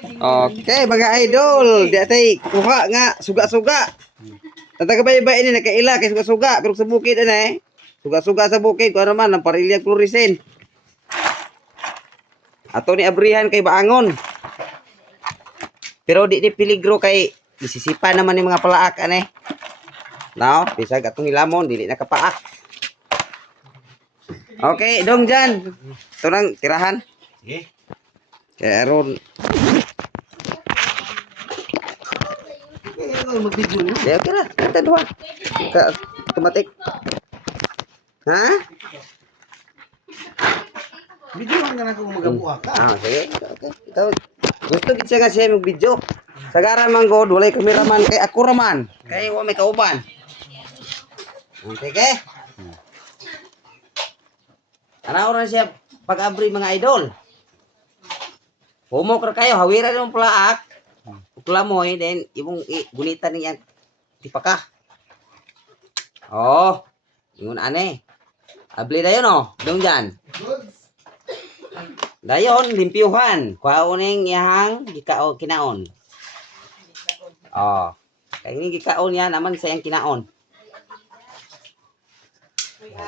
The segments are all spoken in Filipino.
Okay, mga idol, di atay kuha nga suga-suga. Tatagabay-bay ini nakaila kay suga-suga pero sa bukid ana eh. Suga-suga sa bukid kuno naman ang parilyang fluorescent. Ato ni abrihan kay baangon. Pero di peligro kay isisipa naman ni mga palaak ani. Now, bisag atong hilamon dili nakapaak. Okay, dong dyan. Ito nang tirahan. Okay. Kaya aron. Ya, okay na. Kita dua. Otomatik. Ha? Video ang ganang kung magabuha ka. Sige. Okay. Ito, gusto gid siya nga siya mag-video. Sagaran man god, walay kameraman kay ako raman. Kay wa may kauban. Okay. Ano oras siya pag-abri mga idol? Humok ra kayo, hawiran yung plaak. Uklamoy, then imong gunitan niyan tipaka. Oh, ingon ane. Abli dayon oh, dong dyan. Dayon limpyuhan, kuhaoning iyang gikaon kinaon. Oh, kay ini gikaon yan naman sa iyang kinaon.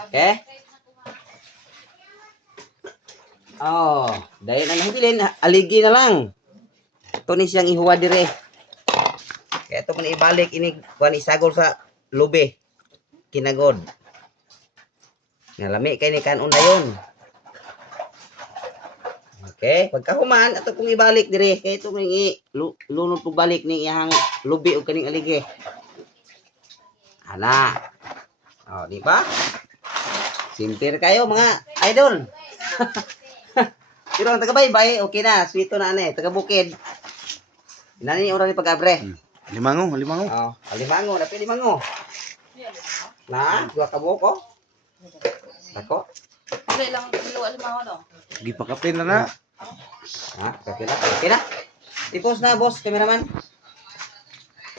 Okay? Oh, dayon ang hibilin, aligi na lang. Ito ni siyang ihuwa dire. Kaya ito man ibalik ini kuan isagol sa lube. Kinagod. Ngalami kay ni kanon dayon. Okay, pagkahuman ato kung ibalik dire kay ito ni lunod pug balik ni iyang lube ug kaning aligi. Ana. Oh, di ba? Simpir kayo mga idol. Pero ang taga-baybay, okay na. Sweeto na ane, taga-bukid. Nani orang ni pag-abre? Limango. Oh, limango, dapat limango. Na, dua ka buko. Ako? Hindi lang limango no. Di pa kapin na na. Ha, okay na. Okay na. I-post na, boss, cameraman.